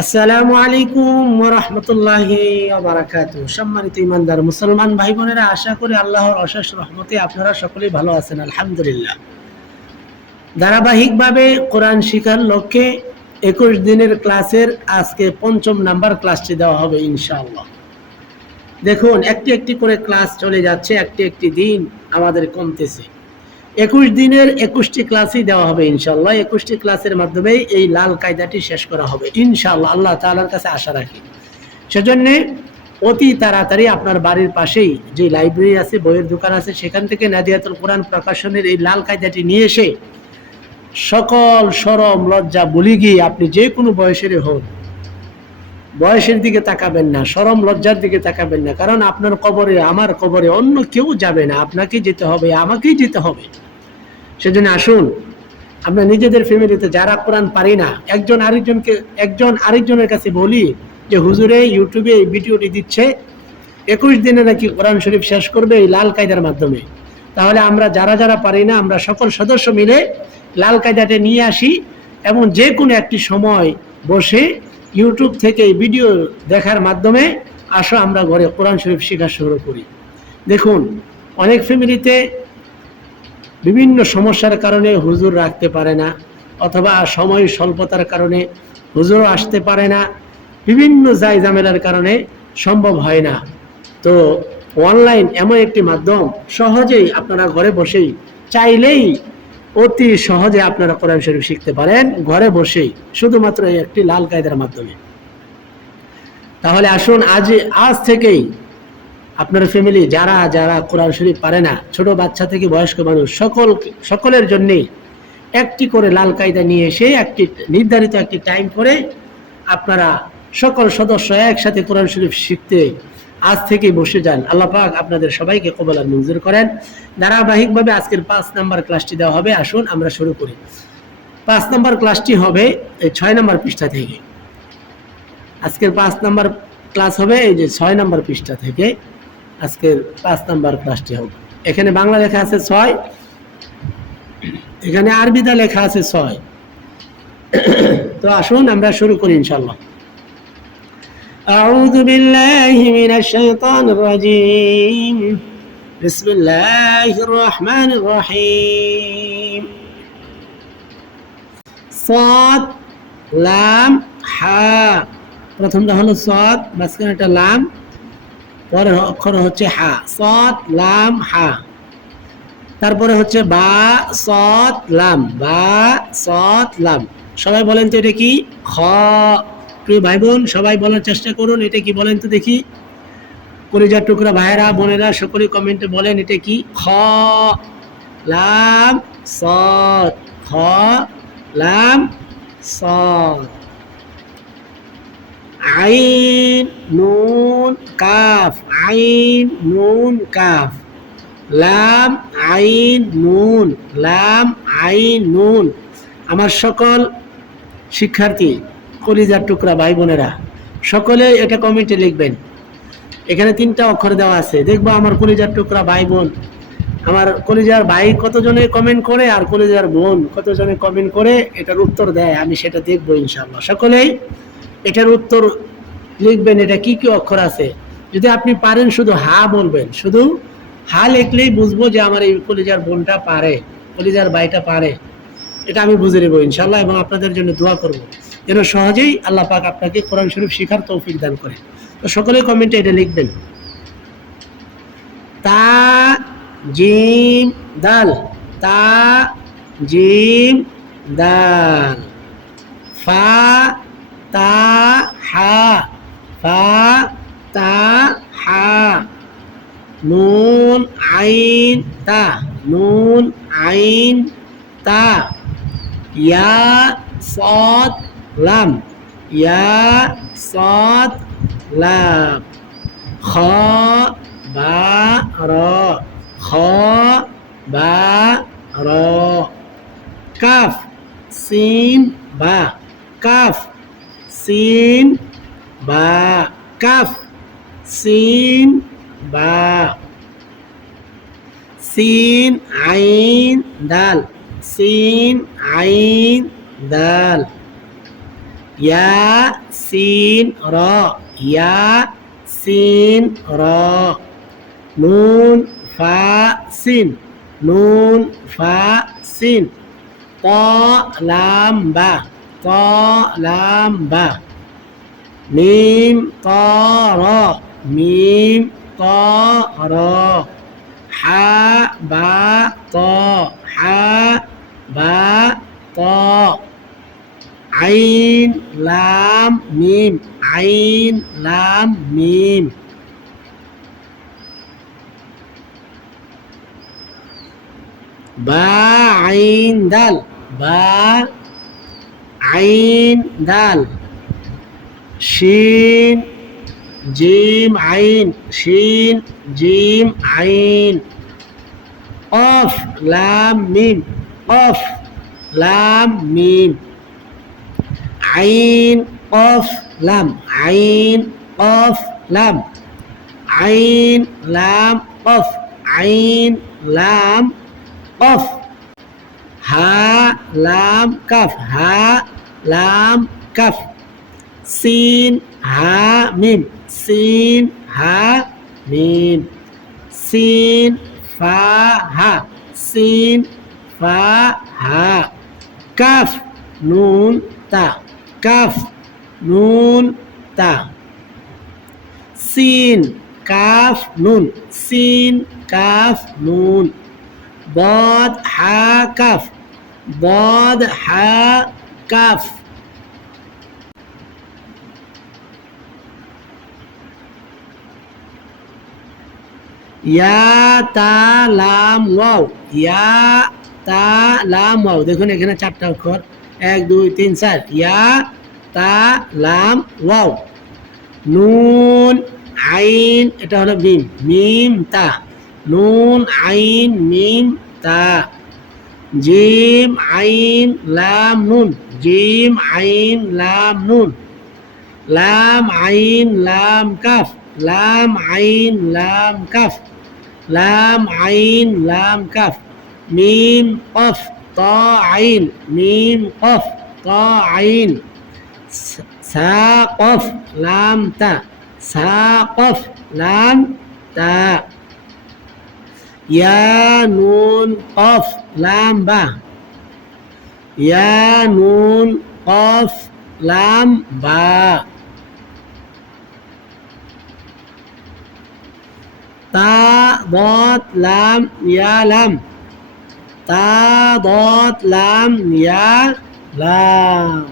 আসসালামু আলাইকুম ওরহমতুল্লাহ বারাকাতু সম্মানিত ইমানদার মুসলমান ভাই বোনেরা আশা করি আল্লাহর অশেষ রহমতে আপনারা সকলেই ভালো আছেন, আলহামদুলিল্লাহ। ধারাবাহিকভাবে কোরআন শিখার লক্ষ্যে একুশ দিনের ক্লাসের আজকে পঞ্চম নাম্বার ক্লাসটি দেওয়া হবে ইনশাআল্লাহ। দেখুন, একটি একটি করে ক্লাস চলে যাচ্ছে, একটি একটি দিন আমাদের কমতেছে। একুশ দিনের একুশটি ক্লাসই দেওয়া হবে ইনশাল্লাহ একুশটি ক্লাসের মাধ্যমেই এই লাল কায়দাটি শেষ করা হবে ইনশাল্লাহ আল্লাহ তালার কাছে আশা রাখি। সেজন্যে অতি তাড়াতাড়ি আপনার বাড়ির পাশেই যে লাইব্রেরি আছে, বইয়ের দোকান আছে, সেখান থেকে নাদিয়াতুল কোরআন প্রকাশনের এই লাল কায়দাটি নিয়ে এসে সকল সরম লজ্জা বলি গিয়ে আপনি যে কোনো বয়সেরই হন বয়সের দিকে তাকাবেন না, সরম লজ্জার দিকে তাকাবেন না, কারণ আপনার কবরে, আমার কবরে অন্য কেউ যাবে না আপনাকে যেতে হবে, আমাকেই যেতে হবে। সেজন্য আসুন, আমরা নিজেদের ফ্যামিলিতে যারা কোরআন পারি না, একজন আরেকজনকে, একজন আরেকজনের কাছে বলি যে, হুজুরে, ইউটিউবে এই ভিডিওটি দিচ্ছে, একুশ দিনে নাকি কোরআন শরীফ শেষ করবে এই লাল কায়দার মাধ্যমে। তাহলে আমরা যারা যারা পারি না, আমরা সকল সদস্য মিলে লাল কায়দাটা নিয়ে আসি এবং যে কোনো একটি সময় বসে ইউটিউব থেকে এই ভিডিও দেখার মাধ্যমে আসো, আমরা ঘরে কোরআন শরীফ শেখা শুরু করি। দেখুন, অনেক ফ্যামিলিতে বিভিন্ন সমস্যার কারণে হুজুর রাখতে পারে না, অথবা সময় স্বল্পতার কারণে হুজুরও আসতে পারে না। বিভিন্ন জায় ঝামেলার কারণে সম্ভব হয় না। তো অনলাইন এমন একটি মাধ্যম, সহজেই আপনারা ঘরে বসেই চাইলেই অতি সহজে আপনারা কোরআন শরীফ শিখতে পারেন ঘরে বসেই, শুধুমাত্র এই একটি লাল কায়দার মাধ্যমে। তাহলে আসুন আজ আজ থেকেই আপনার ফ্যামিলি যারা যারা কোরআন শরীফ পারে না, ছোট বাচ্চা থেকে বয়স্ক মানুষ, সকল, সকলের জন্যেই একটি করে লাল কায়দা নিয়ে এসে একটি নির্ধারিত একটি টাইম করে আপনারা সকল সদস্য একসাথে কোরআন শরীফ শিখতে আজ থেকে বসে যান। আল্লাহ পাক আপনাদের সবাইকে কবল আর মঞ্জুর করেন। ধারাবাহিকভাবে আজকের পাঁচ নাম্বার ক্লাসটি দেওয়া হবে। আসুন, আমরা শুরু করি। পাঁচ নাম্বার ক্লাসটি হবে এই ছয় নাম্বার পৃষ্ঠা থেকে। আজকের পাঁচ নাম্বার ক্লাস হবে এই যে ছয় নাম্বার পৃষ্ঠা থেকে। আজকের পাঁচ নাম্বার ক্লাসটি হবে। এখানে বাংলা লেখা আছে ছয়। এখানে আরবিদা লেখা আছে ছয়। তো আসুন, আমরা শুরু করি ইনশাল্লাহ أعوذ بالله من الشيطان الرجيم بسم الله الرحمن الرحيم صاد লাম হা প্রথমটা হলো সদ মাঝখানে একটা লাম পরের অক্ষর হচ্ছে হা সদ লাম হা তারপরে হচ্ছে বা সদ লাম বা সদ লাম সবাই বলেন তো এটা কি খ প্রিয় ভাই বোন সবাই বলার চেষ্টা করুন, এটা কি বলেন তো দেখি। কলিজার টুকরা ভাইরা বোনেরা সকলে কমেন্টে বলেন, এটা কি? খ, লাম সদ খ, লাম সদ আইন, নুন, কাফ। আইন, নুন, কাফ। লাম, আইন, নুন। লাম, আইন, নুন। আমার সকল শিক্ষার্থী কলিজার টুকরা ভাই বোনেরা, সকলে এটা কমেন্টে লিখবেন। এখানে তিনটা অক্ষর দেওয়া আছে। দেখব আমার কলিজার টুকরা ভাই বোন। আমার কলিজার ভাই কতজনে কমেন্ট করে আর কলিজার বোন কতজনে কমেন্ট করে, এটার উত্তর দেয়। আমি সেটা দেখব ইনশাল্লাহ সকলেই এটার উত্তর লিখবেন। এটা কি কি অক্ষর আছে? যদি আপনি পারেন শুধু হা বলবেন। শুধু হা লিখলেই বুঝব যে আমার এই কলিজার বোনটা পারে, কলিজার ভাইটা পারে। এটা আমি বুঝে নেব ইনশাল্লাহ এবং আপনাদের জন্য দোয়া করব। যেন সহজেই আল্লাহ পাক আপনাকে কোরআন শরীফ শিখার তৌফিক দান করে। তো সকলে কমেন্টে এটা লিখবেন। তা, জিম, দাল। তা, জিম, দাল। ফা, তা, হা। ফা, তা, হা। নুন, আইন, তা। নুন, আইন, তা। ইয়া সদ লাম। ইয়া, সদ, লাম। খ, বা, র। খ, বা, র। কাফ, সিন, বা। কাফ, সিন, বা। কাফ, সিন, বা। সিন, আইন, দাল। সিন, আইন, দাল। ইয়া সিন র ইয়া সিন র নুন ফা সিন নুন ফা সিন ত লাম বা ত লাম বা মিম ত র মিম ত র হা বা ত হা বা ত আইন লাম, মিম, আইন, লাম, মিম। বা, আইন, দাল। বা, আইন, দাল। শিন, জিম, আইন। শিন, জিম, আইন। অফ, লাম, মিম। অফ, লাম, মিম। আইন অফ লাম, আইন অফ লাম, আইন লাম অফ, আইন লাম অফ। হা, লাম, কাফ, হা, লাম, কাফ। সিন, হা, মিম। সিন, হা, মিম। সিন, ফা, হা। সিন, ফা, হা। কাফ, নুন, তা। কাফ, নুন, তা। সিন, কাফ, নুন। সিন, কাফ, নুন। বদ, হা, কাফ। বদ, হা, কাফ। ইয়া, তা, লাম, ওয়াও। ইয়া, তা, লাম দেখুন এখানে চারটা অক্ষর। এক, দুই, তিন, চার। ইয়া, তা, লাম, ওয়াও। নুন, আইন, এটা হলো মিম। মিম, তা। নুন, আইন, মিম, তা। জিম, আইন, লাম, নুন। জিম, আইন, লাম, নুন। লাম, আইন, লাম, কাফ। লাম, আইন, লাম, কাফ। লাম, আইন, লাম, কাফ। মিম কফ ত আইন মিম কফ ত আইন সা কফ লাম তা সা কফ লাম তা ইয়া নুন কফ লাম বা ইয়া নুন কফ লাম বা তা দত লাম ইয়া লাম তা লাম ইয়া লাম।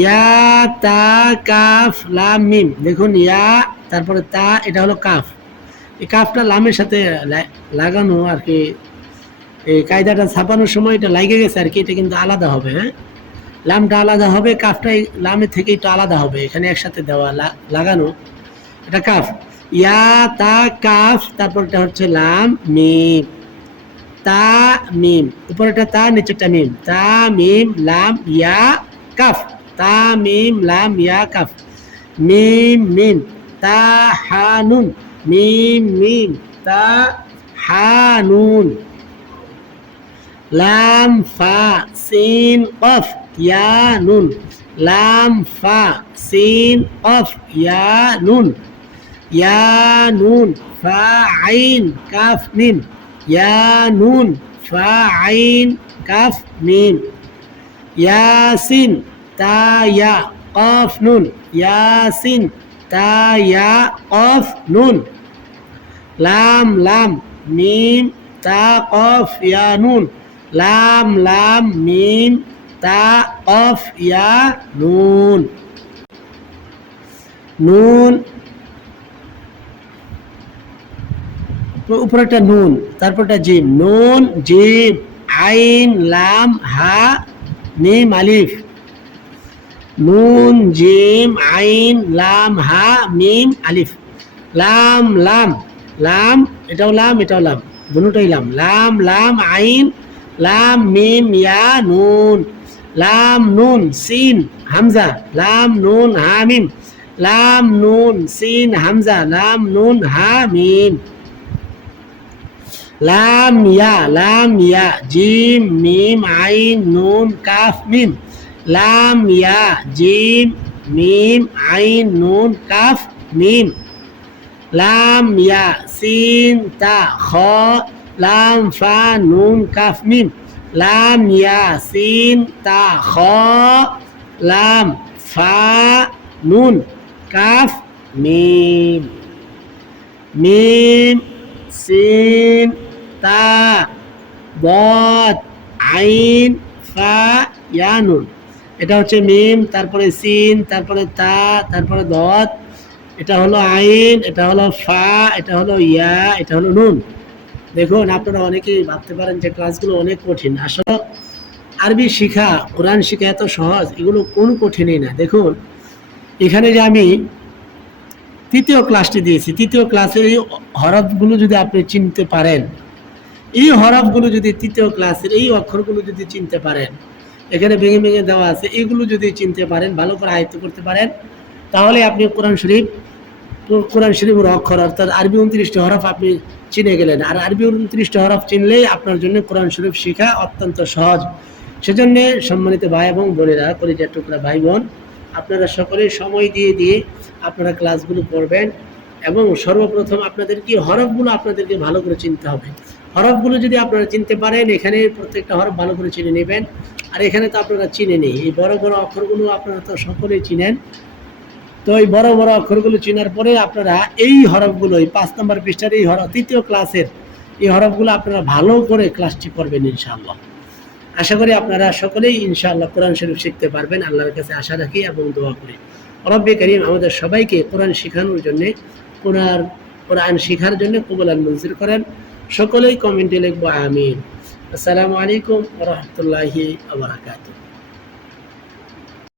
ইয়া তা কাফ লাম মিম। দেখুন, ইয়া, তারপরে তা, এটা হলো কাফ। এই কাফটা লামের সাথে লাগানো আর কি। এই কায়দাটা ছাপানোর সময় এটা লাগে গেছে আর কি, এটা কিন্তু আলাদা হবে হ্যাঁ? লামটা আলাদা হবে কাফটা এই লামের থেকে একটু আলাদা হবে। এখানে একসাথে দেওয়া লাগানো। এটা কাফ। ইয়া, তা, কাফ তারপর এটা হচ্ছে লাম, মিম। তা, মিম। উপরেটা তা, নিচেরটা মিম। তা, মিম, লাম, ইয়া, কাফ। তা, মিম, লাম, ইয়া, কাফ। মিম মিম। তা হানুন মিম মিম। তা, হা নুন লাম ফা সিন কফ ইয়া নুন লাম ফা সিন কফ ইয়া নুন ইয়া নুন ফা আইন কাফ মিম ইয়া নুন ফা আইন কাফ মিম ইয়াসিন তা ইয়া কফ নুন ইয়াসিন তা ইয়া কফ নুন লাম লাম মিম তা কফ ইয়া নুন লাম লাম মিম তা কফ ইয়া নুন নুন উপরেটা নুন, তারপরটা জিম। নুন, জিম, আইন, লাম, হা, মিম, আলিফ। নুন, জিম, আইন, লাম, হা, মিম, আলিফ। লাম লাম লাম, এটাও লাম এটাও লাম। দুটোই লাম। লাম লাম, আইন লাম মিম ইয়া নুন লাম নুন সিন হামজা লাম নুন হা মিম লাম নুন সিন হামজা লাম নুন হা মিম লাম ইয়া লাম ইয়া জিম মিম আইন নুন কাফ মিম লাম ইয়া জিম মিম আইন নুন কাফ মিম লাম ইয়া সিন তা খ লাম ফা নুন কাফ মিম লাম ইয়া সিন তা খ লাম ফা নুন কাফ মিম মিম সিন তা বদ আইন ফা ইয়া নুন এটা হচ্ছে মিম, তারপরে সিন, তারপরে তা, তারপরে দত এটা হলো আইন, এটা হলো ফা, এটা হলো ইয়া, এটা হলো নুন। দেখুন, আপনারা অনেকেই ভাবতে পারেন যে ক্লাসগুলো অনেক কঠিন। আসলে আরবি শিখা, কোরআন শিখা এত সহজ, এগুলো কোন কঠিনই না। দেখুন, এখানে যে আমি তৃতীয় ক্লাসটি দিয়েছি। তৃতীয় ক্লাসের এই হরফগুলো যদি আপনি চিনতে পারেন, এই হরফগুলো যদি তৃতীয় ক্লাসের এই অক্ষরগুলো যদি চিনতে পারেন, এখানে ভেঙে ভেঙে দেওয়া আছে, এগুলো যদি চিনতে পারেন, ভালো করে আয়ত্ত করতে পারেন, তাহলে আপনি কোরআন শরীফ কোরআন শরীফের অক্ষর অর্থাৎ আরবি উনত্রিশটি হরফ আপনি চিনে গেলেন। আর আরবি উনত্রিশটি হরফ চিনলেই আপনার জন্য কোরআন শরীফ শেখা অত্যন্ত সহজ। সেজন্য সম্মানিত ভাই এবং বোনেরা, কলিজার টুকরা ভাই বোন, আপনারা সকলে সময় দিয়ে দিয়ে আপনারা ক্লাসগুলো করবেন এবং সর্বপ্রথম আপনাদের কি হরফগুলো আপনাদেরকে ভালো করে চিনতে হবে। হরফগুলো যদি আপনারা চিনতে পারেন, এখানে প্রত্যেকটা হরফ ভালো করে চিনে নেবেন। আর এখানে তো আপনারা চিনে নেই এই বড় বড় অক্ষরগুলো আপনারা তো সকলেই চিনেন। তো এই বড় বড় অক্ষরগুলো চেনার পরে আপনারা এই হরফগুলো, এই পাঁচ নম্বর পৃষ্ঠার এই হরফ, তৃতীয় ক্লাসের এই হরফগুলো আপনারা ভালো করে ক্লাসটি করবেন ইনশাআল্লাহ। আশা করি আপনারা সকলেই ইনশাআল্লাহ কোরআন শরীফ শিখতে পারবেন। আল্লাহর কাছে আশা রাখি এবং দোয়া করি। রব্বে করিম আমাদের সবাইকে কোরআন শেখানোর জন্যে, কোরআন কোরআন শেখার জন্য কবুলান মঞ্জুর করেন। সকলেই কমেন্টে লিখব আমিন। আসসালামু আলাইকুম রহমতুল্লাহি আবরাকাতুহ